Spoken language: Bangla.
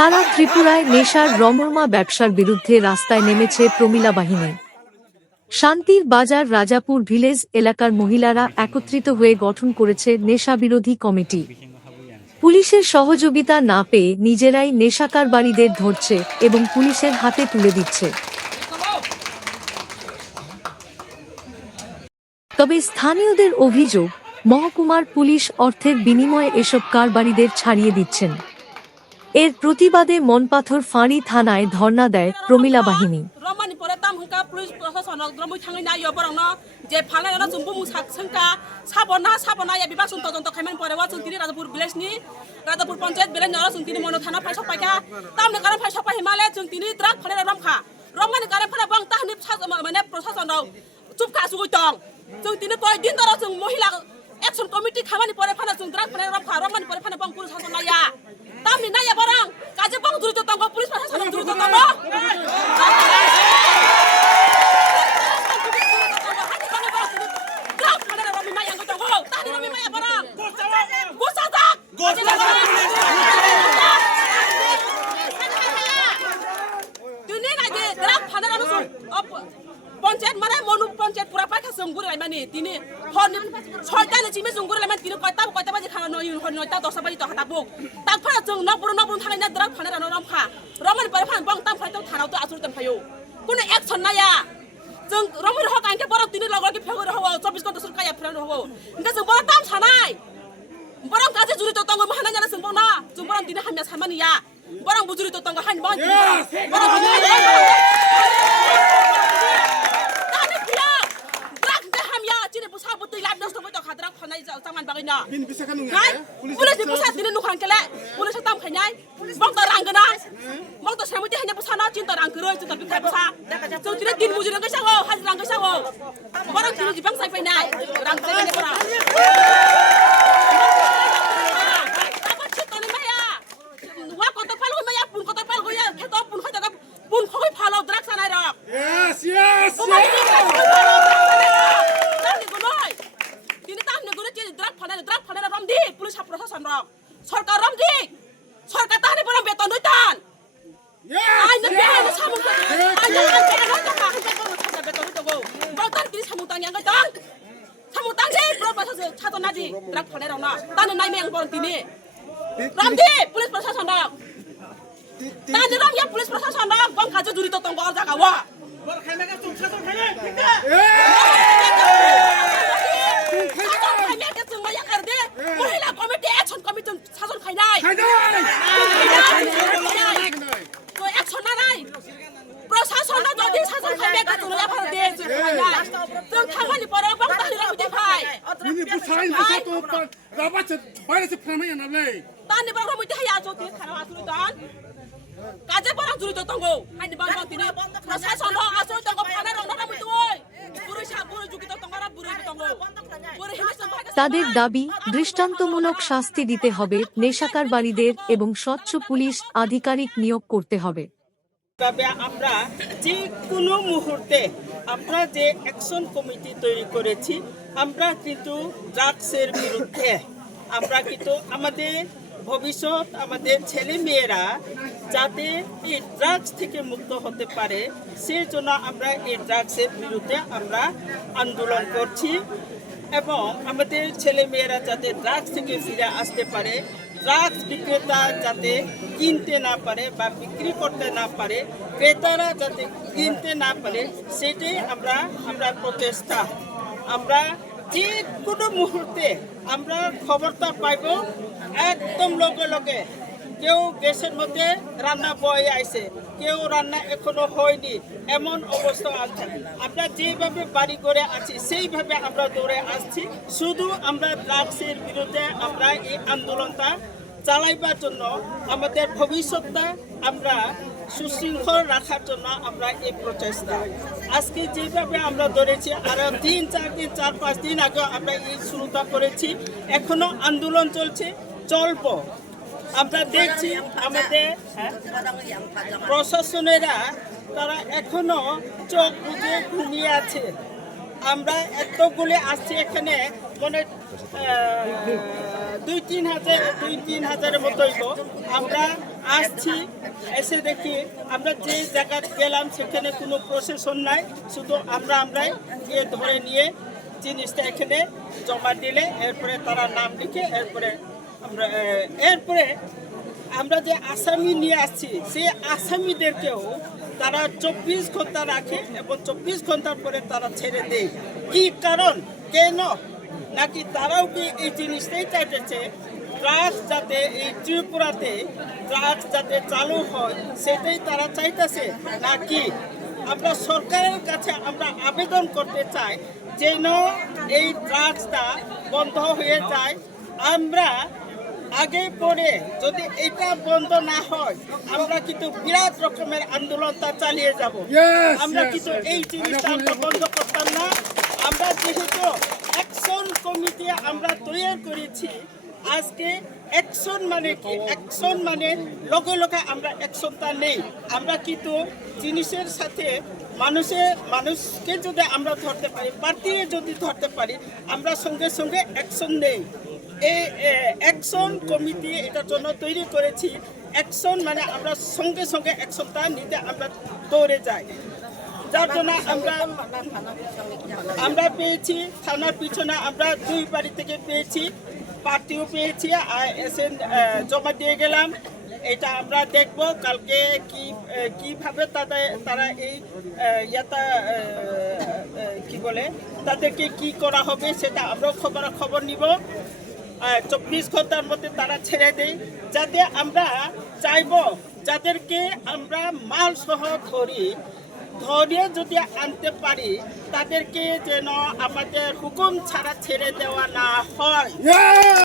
সারা ত্রিপুরায় নেশার রমরমা ব্যবসার বিরুদ্ধে রাস্তায় নেমেছে প্রমিলা বাহিনী। শান্তির বাজার রাজাপুর ভিলেজ এলাকার মহিলারা একত্রিত হয়ে গঠন করেছে নেশা বিরোধী কমিটি। পুলিশের সহযোগিতা না পেয়ে নিজেরাই নেশাকারবারীদের ধরছে এবং পুলিশের হাতে তুলে দিচ্ছে। তবে স্থানীয়দের অভিযোগ, মহকুমার পুলিশ অর্থের বিনিময়ে এসব কারবারিদের ছাড়িয়ে দিচ্ছেন। এর প্রতিবাদে মনপাথর ফাঁড়ি থানায় ধর্ণা দেয় প্রমিলা বাহিনী রমানি পরে তাম হুঙ্কা পুলিশ প্রশাসন গ্রমই থাঙै না ইয় বরং যে ফালে না जों बुमु साखसंका साबना साबना या बिबा सुन तजन तखायमान परे वा जों तिनि राजापुर भिलेजनि राजापुर पञ्चायत बेले नरा जों तिनि मनो थाना फाइ सपाइका तामने कारण फाइ सपाइ हिमालय जों तिनि द्राग फाले रमखा रमानि कारण फाले बं ताहनि माने प्रशासन चुपका सुगै दं जों तिनि कय दिन दर जों महिला एक्सन कमिटि खामानि परे फाले जों द्राग फाले रमखा रमानि परे फाले बं पुलिस शासन দাম নাই বরং কাজে বং দ্রুত পুলিশ প্রশাসন জঙ্গুর মানে তিনি হন ছয়টানি চিমে জঙ্গুর মানে তিনি কয়টা কয়টা বাজি খাওয়া নয় হন নয়টা দশটা বাজি তহা তাবুক তাক ফানা जों नबुर नबुर थानाय ना द्राग फाना रानो रमखा रमन पर फान बं ताम फाइतो थानाव तो आसुर तन फायो कुने एक्शन नाया जों रमन हक आंके बर तिनि लगल कि फेगर हव 24 घन्टा सुर काया फ्रेन हव इनका जों बर ताम सानाय बरं काजे जुरि तो तंग महाना जाना जों बना जों बरं दिने हामिया सामानिया बरं बुजुरि तो तंग हाइन बं बरं নষ্ট কৰি টকা দ্বাৰা খনাই চামান বাগি না পুলিচ পুচা দিলে নুখাংকেলে পুলিচ তাম খাইনাই বংত ৰাংগনা বংত সামুতি হাইনা পুচা না চিন্তা ৰাংগৰৈ চিন্তা বিখা পুচা চৌতিৰে দিন মুজুৰি গৈছা হাজিৰা গৈছা বৰং তিনি জিবাং চাই পাই নাই ৰাং চাই ফানালে রম না তানে নাই মেং বরং তিনি রম দি পুলিশ প্রশাসন রম তানে রম ya পুলিশ প্রশাসন রম বং কাজে জড়িত তঙ্গ জায়গা se প্রশাসন তঙ্গো ফানা রং না তঙ্গরা তঙ্গো তাদের দাবি দৃষ্টান্তমূলক শাস্তি দিতে হবে নেশাকারবারীদের এবং স্বচ্ছ পুলিশ আধিকারিক নিয়োগ করতে হবে। তবে আমরা যে কোনো মুহূর্তে আমরা যে অ্যাকশন কমিটি তৈরি করেছি আমরা কিন্তু ড্রাগসের বিরুদ্ধে, আমরা কিন্তু আমাদের ভবিষ্যৎ, আমাদের ছেলে মেয়েরা যাতে এই ড্রাগস থেকে মুক্ত হতে পারে সেই জন্য আমরা এই ড্রাগসের বিরুদ্ধে আমরা আন্দোলন করছি। এবং আমাদের ছেলে মেয়েরা যাতে ড্রাগস থেকে ফিরে আসতে পারে ড্রাগস বিক্রেতা যাতে কিনতে না পারে বা বিক্রি করতে না পারে, ক্রেতারা যাতে কিনতে না পারে, সেটাই আমরা আমরা প্রচেষ্টা। আমরা যে কোনো মুহূর্তে আমরা খবরটা পাইব, একদম লগে লগে। কেউ গ্যাসের মধ্যে রান্না বয়ে আইছে, কেউ রান্না এখনও হয়নি, এমন অবস্থা আছে আমরা যেভাবে বাড়ি করে আছি, সেইভাবে আমরা দৌড়ে আসছি। শুধু আমরা ড্রাগসের বিরুদ্ধে আমরা এই আন্দোলনটা চালাইবার জন্য আমাদের ভবিষ্যৎটা আমরা সুশৃঙ্খল রাখার জন্য আমরা এই প্রচেষ্টা। আজকে যেভাবে আমরা ধরেছি আরও তিন চার দিন চার পাঁচ দিন আগে আমরা এই শুরুটা করেছি। এখনও আন্দোলন চলছে চলবো। আমরা দেখছি আমাদের হ্যাঁ, প্রশাসনেরা তারা এখনও চোখ বুঝে ঘুমিয়ে আছে। আমরা এতগুলি আসছি এখানে মানে দুই তিন হাজার, দুই তিন হাজারের মতো হইব। আমরা আসছি, এসে দেখি আমরা যে জায়গা গেলাম, সেখানে কোনো প্রশাসন নাই। শুধু আমরা, আমরাই গিয়ে ধরে নিয়ে জিনিসটা এখানে জমা দিলে, এরপরে তারা নাম লিখে, এরপরে আমরা এরপরে আমরা যে আসামি নিয়ে আসছি, সেই আসামিদেরকেও তারা চব্বিশ ঘণ্টা রাখে এবং চব্বিশ ঘণ্টার পরে তারা ছেড়ে দেয়। কি কারণ? কেন? নাকি তারাও কি এই জিনিসটাই চাইতেছে? ড্রাগস যাতে এই ত্রিপুরাতে ড্রাগস যাতে চালু হয় সেটাই তারা চাইতেছে নাকি আমরা সরকারের কাছে আমরা আবেদন করতে চাই যেন এই ড্রাগসটা বন্ধ হয়ে যায়? আমরা আগে পরে যদি এটা বন্ধ না হয় আমরা কিন্তু বিরাট রকমের আন্দোলনটা চালিয়ে যাব। আমরা কিন্তু এই জিনিসটা বন্ধ করতাম না। আমরা যেহেতু অ্যাকশন কমিটি আমরা তৈরি করেছি, আজকে অ্যাকশন মানে কি? অ্যাকশন মানে লগে লগে আমরা অ্যাকশনটা নেই। আমরা কিন্তু জিনিসের সাথে মানুষের মানুষকে যদি আমরা ধরতে পারি পার্টিয়ে যদি ধরতে পারি, আমরা সঙ্গে সঙ্গে অ্যাকশন নেই। এই অ্যাকশন কমিটি এটার জন্য তৈরি করেছি। অ্যাকশন মানে আমরা সঙ্গে সঙ্গে অ্যাকশনটা নিতে আমরা দৌড়ে যাই। যার জন্য আমরা আমরা পেয়েছি, থানার পিছনে আমরা দুই বাড়ি থেকে পেয়েছি, পার্টিও পেয়েছি, আর এসে জমা দিয়ে গেলাম। এটা আমরা দেখব কালকে কি, কীভাবে তাদের, তারা এই ইয়াটা কি বলে, তাদেরকে কি করা হবে সেটা আমরাও খবর খবর নিব। চব্বিশ ঘণ্টার মধ্যে তারা ছেড়ে দেয় যাতে আমরা চাইব, যাদেরকে আমরা মাল সহ ধরি ধরে যদি আনতে পারি তাদেরকে যেন আমাদের হুকুম ছাড়া ছেড়ে দেওয়া না হয়!